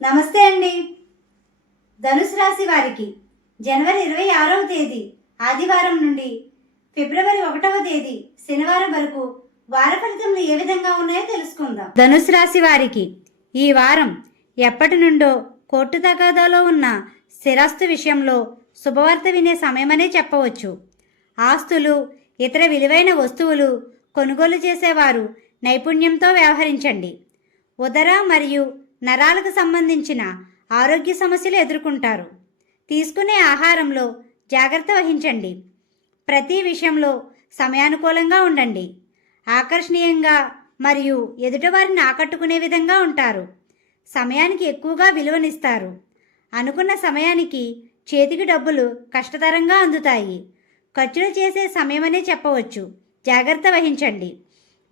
నమస్తే అండి. ధనుసు రాశి వారికి జనవరి ఇరవై ఆరవ తేదీ ఆదివారం నుండి ఫిబ్రవరి ఒకటవ తేదీ శనివారం వరకు వార ఫలితములు ఏ విధంగా ఉన్నాయో తెలుసుకుందాం. ధనుసు రాశి వారికి ఈ వారం ఎప్పటి నుండో కోర్టు తగాదాలో ఉన్న స్థిరాస్తు విషయంలో శుభవార్త వినే సమయమనే చెప్పవచ్చు. ఆస్తులు ఇతర విలువైన వస్తువులు కొనుగోలు చేసేవారు నైపుణ్యంతో వ్యవహరించండి. ఉదర మరియు నరాలకు సంబంధించిన ఆరోగ్య సమస్యలు ఎదుర్కొంటారు. తీసుకునే ఆహారంలో జాగ్రత్త వహించండి. ప్రతి విషయంలో సమయానుకూలంగా ఉండండి. ఆకర్షణీయంగా మరియు ఎదుటివారిని ఆకట్టుకునే విధంగా ఉంటారు. సమయానికి ఎక్కువగా విలువనిస్తారు. అనుకున్న సమయానికి చేతికి డబ్బులు కష్టతరంగా అందుతాయి. ఖర్చులు చేసే సమయమనే చెప్పవచ్చు. జాగ్రత్త వహించండి.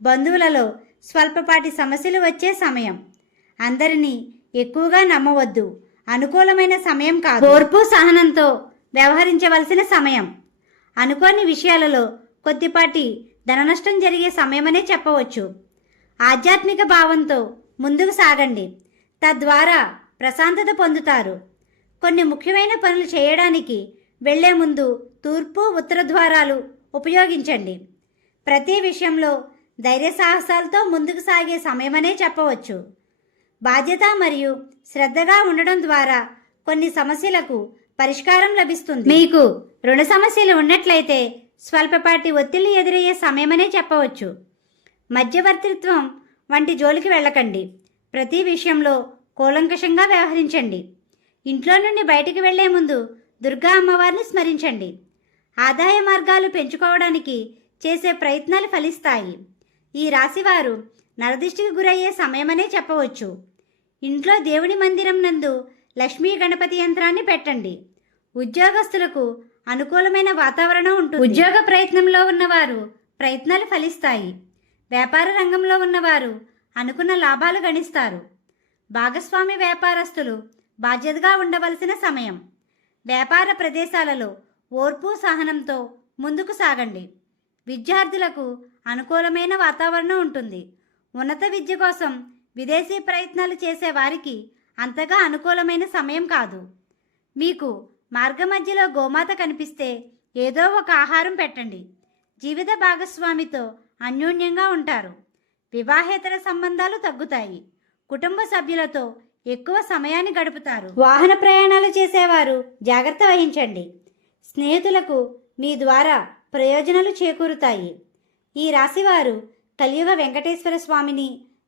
బంధువులలో స్వల్పపాటి సమస్యలు వచ్చే సమయం. అందరినీ ఎక్కువగా నమ్మవద్దు. అనుకూలమైన సమయం కాదు. ఓర్పు సహనంతో వ్యవహరించవలసిన సమయం. అనుకోని విషయాలలో కొద్దిపాటి ధననష్టం జరిగే సమయమనే చెప్పవచ్చు. ఆధ్యాత్మిక భావంతో ముందుకు సాగండి. తద్వారా ప్రశాంతత పొందుతారు. కొన్ని ముఖ్యమైన పనులు చేయడానికి వెళ్ళే ముందు తూర్పు ఉత్తర ద్వారాలు ఉపయోగించండి. ప్రతి విషయంలో ధైర్య సాహసాలతో ముందుకు సాగే సమయమనే చెప్పవచ్చు. బాధ్యత మరియు శ్రద్ధగా ఉండడం ద్వారా కొన్ని సమస్యలకు పరిష్కారం లభిస్తుంది. మీకు రుణ సమస్యలు ఉన్నట్లయితే స్వల్పపాటి ఒత్తిళ్ళు ఎదురయ్యే సమయమనే చెప్పవచ్చు. మధ్యవర్తిత్వం వంటి జోలికి వెళ్ళకండి. ప్రతి విషయంలో కూలంకషంగా వ్యవహరించండి. ఇంట్లో నుండి బయటికి వెళ్ళే ముందు దుర్గా అమ్మవారిని స్మరించండి. ఆదాయ మార్గాలు పెంచుకోవడానికి చేసే ప్రయత్నాలు ఫలిస్తాయి. ఈ రాశివారు నరదిష్టికి గురయ్యే సమయమనే చెప్పవచ్చు. ఇంట్లో దేవుని మందిరం నందు లక్ష్మీ గణపతి యంత్రాన్ని పెట్టండి. ఉద్యోగస్తులకు అనుకూలమైన వాతావరణం ఉంటుంది. ఉద్యోగ ప్రయత్నంలో ఉన్నవారు ప్రయత్నాలు ఫలిస్తాయి. వ్యాపార రంగంలో ఉన్నవారు అనుకున్న లాభాలు గణిస్తారు. భాగస్వామి వ్యాపారస్తులు బాధ్యతగా ఉండవలసిన సమయం. వ్యాపార ప్రదేశాలలో ఓర్పు సహనంతో ముందుకు సాగండి. విద్యార్థులకు అనుకూలమైన వాతావరణం ఉంటుంది. ఉన్నత విద్య కోసం విదేశీ ప్రయత్నాలు చేసే వారికి అంతగా అనుకూలమైన సమయం కాదు. మీకు మార్గమధ్యలో గోమాత కనిపిస్తే ఏదో ఒక ఆహారం పెట్టండి. జీవిత భాగస్వామితో అన్యోన్యంగా ఉంటారు. వివాహేతర సంబంధాలు తగ్గుతాయి. కుటుంబ సభ్యులతో ఎక్కువ సమయాన్ని గడుపుతారు. వాహన ప్రయాణాలు చేసేవారు జాగ్రత్త వహించండి. స్నేహితులకు మీ ద్వారా ప్రయోజనాలు చేకూరుతాయి. ఈ రాశివారు కలియుగ వెంకటేశ్వర స్వామిని